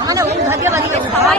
আমাদের ওই ভাগ্যে বাড়ি গেছে সবাই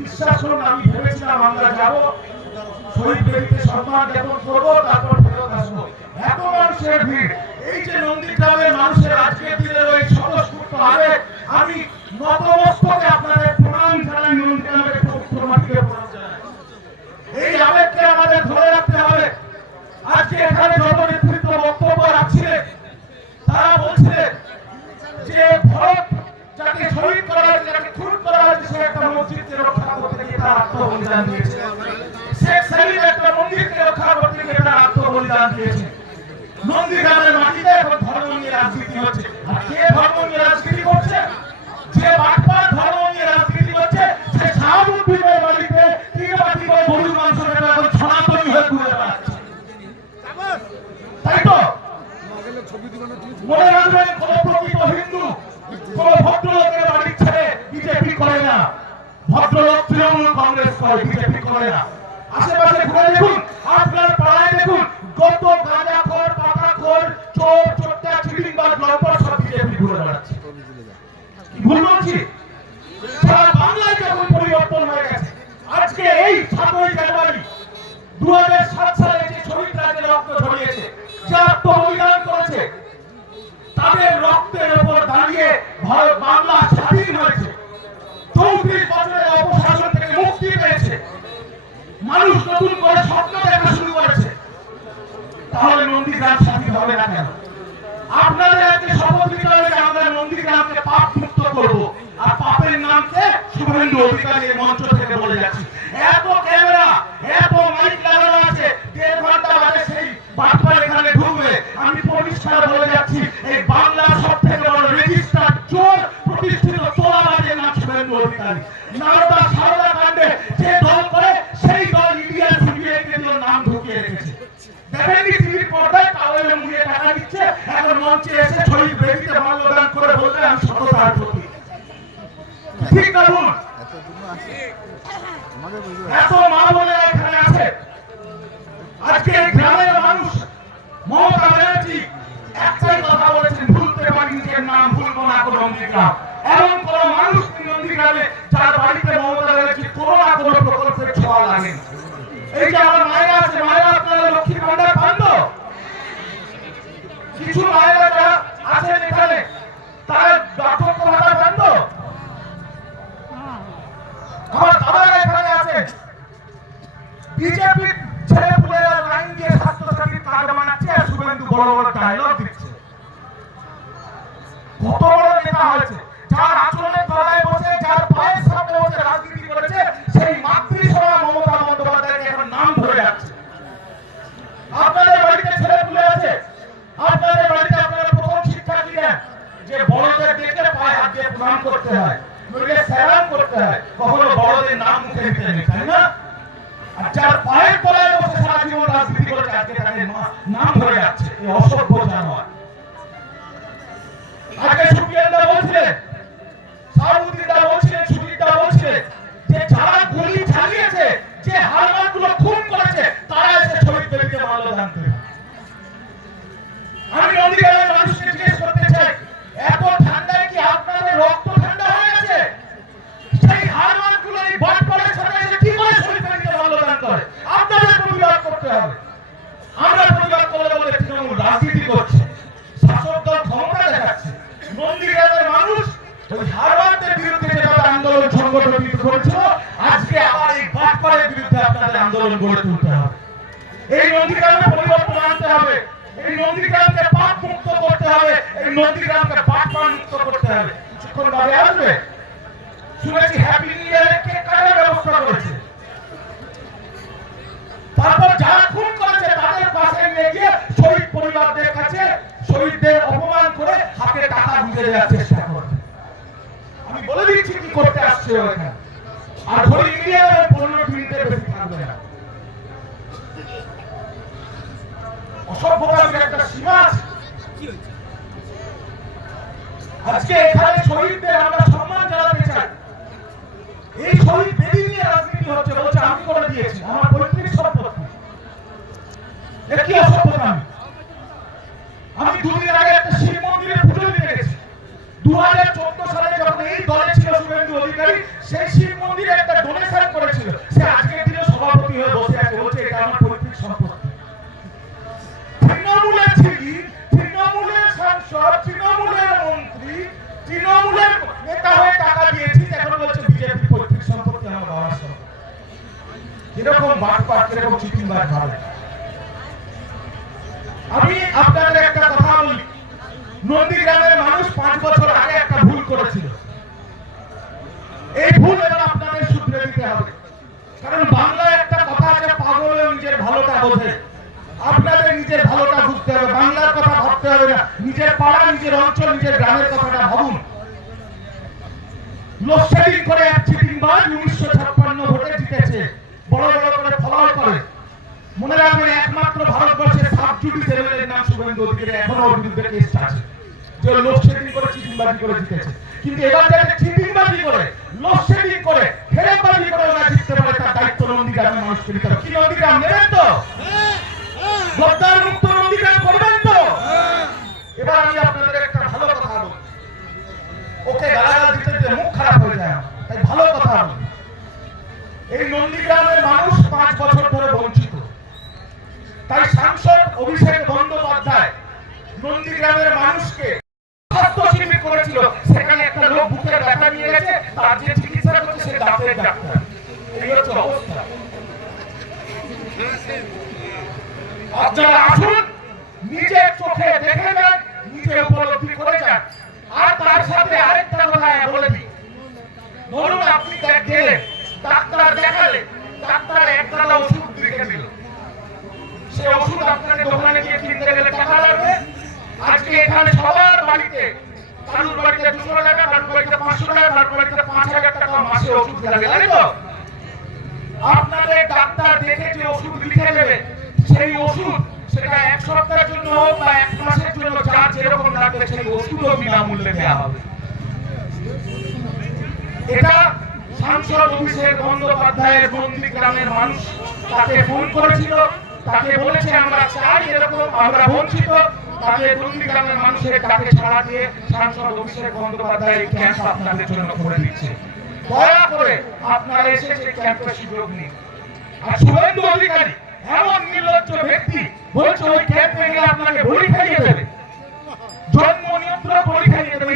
বিশ্বাস করুন আমি ভেবেছিলাম আমরা যাব। শহীদ বেদিতে সম্মান জ্ঞাপন করব, তারপর ফেরত আসব। এত মানুষের ভিড়। এই যে নন্দীগ্রামের মানুষের আজকের দিনের ওই স্বতঃস্ফূর্ত আবেগ, আমি নতমস্তকে আপনাদের প্রণাম জানাই, নন্দীগ্রামের পবিত্র মাটিকে প্রণাম এই আবেগকে আমাদের ধরে রাখতে হবে। আজকে এখানে যত নেতৃত্ব বক্তব্য রাখছিলেন তারা বলছিলেন মঞ্চে এসে শহীদ বেদিতে মাল্যদান করে বলবে আমি সততার প্রতি ঠিক না ভুল? এত মা এখানে আছে। আজকে গ্রামের মানুষ মমতা ব্যানার্জি একটাই কথা বলেছেন, ভুলতে পারি নিজের নাম ভুলবো না কোনো নন্দীগ্রাম এমন কোন মানুষ নেই নন্দীগ্রামে যার বাড়িতে মমতা ব্যানার্জি কোনো না কোনো প্রকল্পের ছোঁয়া লাগে? এই যে আমার মায়েরা আছে মায়েরা আপনারা লক্ষ্মী ভান্ডার পান তো কিছু মায়েরা যারা আছেন এখানে, তারা বার্ধক্য ভাতা পান তো? আমার দাদারা এখানে আছে বিজেপির বড়দের পায়ে হাত দিয়ে প্রণাম করতে হয় নইলে স্যালাম করতে হয়, কখনো বড়দের নাম মুখে দিতে নেই, তাই না? আর যার পায়ের তলায় বসে সারা জীবন রাজনীতি করেছে, আজকে মা- নাম ধরে যাচ্ছে এই অসভ্য জানোয়ার। আগে সুপ্রিয়াদা বলছিলেন সাউদ্দিনদা বলছিলেন সুদীপদা বলছিলেন, যে যারা গুলি চালিয়েছে, যে হারমানগুলো খুন করেছে, তারা এসে শহীদ বেদিতে মাল্যদান করে। করেছিল আজকে আবার এই বাটপাড়ের বিরুদ্ধে আপনাদের আন্দোলন গড়ে তুলতে হবে। এই নন্দীগ্রামে পরিবর্তন আনতে হবে, এই নন্দীগ্রামকে পাপ মুক্ত করতে হবে, এই নন্দীগ্রামকে পাপ মুক্ত করতে হবে। কিছুক্ষণ বাদে আসবে শুনেছি হ্যাপি নিউ ইয়ারে কেক কাটার ব্যবস্থা করেছে তারপর যারা খুন করেছে তাদের পাশে নিয়ে গিয়ে শহীদ পরিবারদের কাছে শহীদদের অপমান করে হাতে টাকা বুঝে দেওয়ার চেষ্টা করে আমি বলে দিচ্ছি কি করতে আসছে ওখানে আর ধরে ইন্ডিয়া পনেরো মিনিটের বেশি থাকবে না অসভ্যতার একটা সীমা আছে। আজকে এখানে শহীদদের আমরা সম্মান জানাতে চাই। এই শহীদ বেদি নিয়ে রাজনীতি হচ্ছে বলছে আমি করে দিয়েছি আমার পৈতৃক সম্পত্তি কি অসভ্যতা আমি আমি দুদিন আগে একটা শিব মন্দিরে পুজো দিয়ে গেছি দু হাজার চোদ্দ সালে যখন এই দলে ছিল শুভেন্দু অধিকারী সেই শিব মন্দিরে একটা ডোনেশন করেছিল সে আজকের দিনে সভাপতি হয়ে বসে আছে বলছে এটা আমার পৈতৃক সম্পত্তি তৃণমূলের ছিলি তৃণমূলের সাংসদ তৃণমূলের মন্ত্রী তৃণমূলের নেতা হয়ে টাকা দিয়েছিস এখন বলছে বিজেপি পৈতৃক সম্পত্তি আমার বাবার সঙ্গে কীরকম বাটপাট কীরকম চিটিংবাজ ভাবে আমি আপনাদের একটা কথা বলি। নন্দীগ্রামের মানুষ পাঁচ বছর আগে একটা ভুল করেছিল। এই ভুল এবার আপনাদের শুধরে দিতে হবে। কারণ বাংলায় একটা কথা আছে পাগলেও নিজের ভালোটা বোঝে। আপনাদের নিজের ভালোটা বুঝতে হবে। বাংলার কথা ভাবতে হবে না। নিজের পাড়া, নিজের অঞ্চল, নিজের গ্রামের কথাটা ভাবুন। লোডশেডিং করে এক চিটিংবাজ উনিশশো ছাপ্পান্ন ভোটে জিতেছে বড় বড় করে ফলাও করে রাখবেন, একমাত্র ভারতবর্ষের সাব জুডিশিয়ালের নাম শুভেন্দু অধিকারী, এখনও ওর বিরুদ্ধে কেস আছে। যে লোডশেডিং করে চিটিংবাজি করে জিতেছে। কিন্তু এবার যাতে চিটিংবাজি করে লোডশেডিং করে ফেরেবাজি করে ওরা জিততে পারে, তার দায়িত্ব নন্দীগ্রামের মানুষকে নিতে হবে কি নন্দীগ্রাম নেবেন তো? গদ্দার মুক্ত নন্দীগ্রাম করবেন তো? এবার আমি আপনাদের একটা ভালো কথা বলি। ওকে গালাগাল দিতে দিতে মুখ খারাপ হয়ে যায়। তাই ভালো কথা বলি। এই নন্দীগ্রামের মানুষ পাঁচ বছর ধরে বঞ্চিত তাই সাংসদ অভিষেক বন্দ্যোপাধ্যায় নন্দীগ্রামের মানুষকে স্বাস্থ্য শিবির করেছিল সেখানে একটা লোক বুকে ব্যথা নিয়ে গেছে তার যে চিকিৎসা করছে সে দাঁতের ডাক্তার এই হচ্ছে অবস্থা আপনারা আসুন নিজের চোখে দেখে যান নিজে উপলব্ধি করে যান আর তার সাথে আরেকটা কথা বলে দিই ধরুন আপনি দেখ গেলেন ডাক্তার দেখালে ডাক্তার একতলা ওষুধ লিখে দিল সে ওষুধ আপনাকে দোকানে গিয়ে কিনতে গেলে টাকা লাগবে আজকে এখানে সবার বাড়িতে কারুর বাড়িতে দুশো টাকা কারুর বাড়িতে পাঁচশো টাকা কারুর বাড়িতে পাঁচ হাজার যে ওষুধ লিখে দেবে, সেই ওষুধ সেটা এক সপ্তাহের জন্য হোক বা এক মাসের জন্য, যার যেরকম লাগবে সেই ওষুধও বিনামূল্যে দেওয়া হবে। এটা সাংসদ অভিষেক বন্দ্যোপাধ্যায়ের মন্ত্রী গ্রামের মানুষ তাকে ফোন করেছিল। তাকে বলেছে, আমরা চাই এরকম, আমরা বঞ্চিত। তাকে মন্ত্রী গ্রামের মানুষের ডাকে ছাড়া দিয়ে জন্য করে দিচ্ছে। দয়া করে আপনারা এসে সেই ক্যাম্পে সুযোগ নিন। আর শুভেন্দু অধিকারী এমন নির্লজ্জ ব্যক্তি, বলছে ওই ক্যাম্পে গেলে আপনাকে বড়ি খাইয়ে দেবে। জন্ম নিয়ন্ত্রণ বড়ি খাইয়ে দেবে।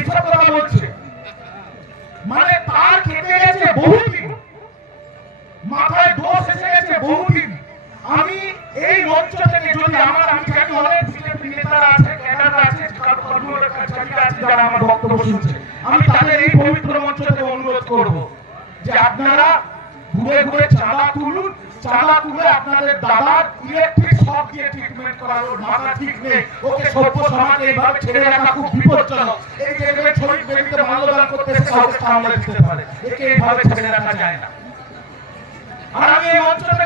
চাঁদা তুলুন, চাঁদা তুলে আপনাদের দাদার ইলেকট্রিক শক দিয়ে ট্রিটমেন্ট করানোর মাথা ঠিক নেই। ওকে সভ্য এইভাবে ছেড়ে রাখা খুব বিপজ্জনক। এই করতে সামলে দিতে পারে। একে এইভাবে ছেড়ে রাখা যায় না। আর আমি এই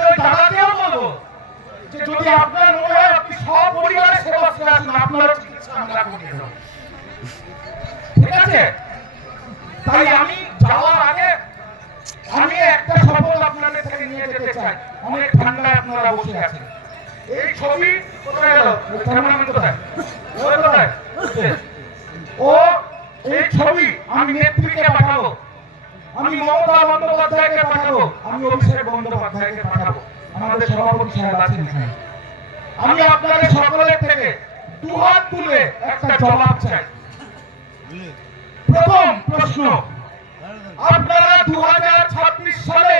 ওই দাদাকেও বলব যে যদি আপনার মনে হয় আপনি সেবা করে আসুন আপনার চিকিৎসা আমরা ঠিক আছে? তাই আমি চাই। অনেক ঠান্ডায় আপনারা বসে আছেন। এই ছবি কোথায় গেল? ক্যামেরাম্যান কোথায় ও কোথায়? ও এই ছবি আমি নেত্রীকে পাঠাবো। আমি মমতা বন্দ্যোপাধ্যায়কে পাঠাবো। আমি অভিষেক বন্দ্যোপাধ্যায়কে পাঠাবো। আমাদের সভাপতি সাহেব আছেন এখানে। আমি আপনাদের সকলের থেকে দুহাত তুলে একটা জবাব চাই। প্রথম প্রশ্ন। আপনারা দু হাজার ছাব্বিশ সালে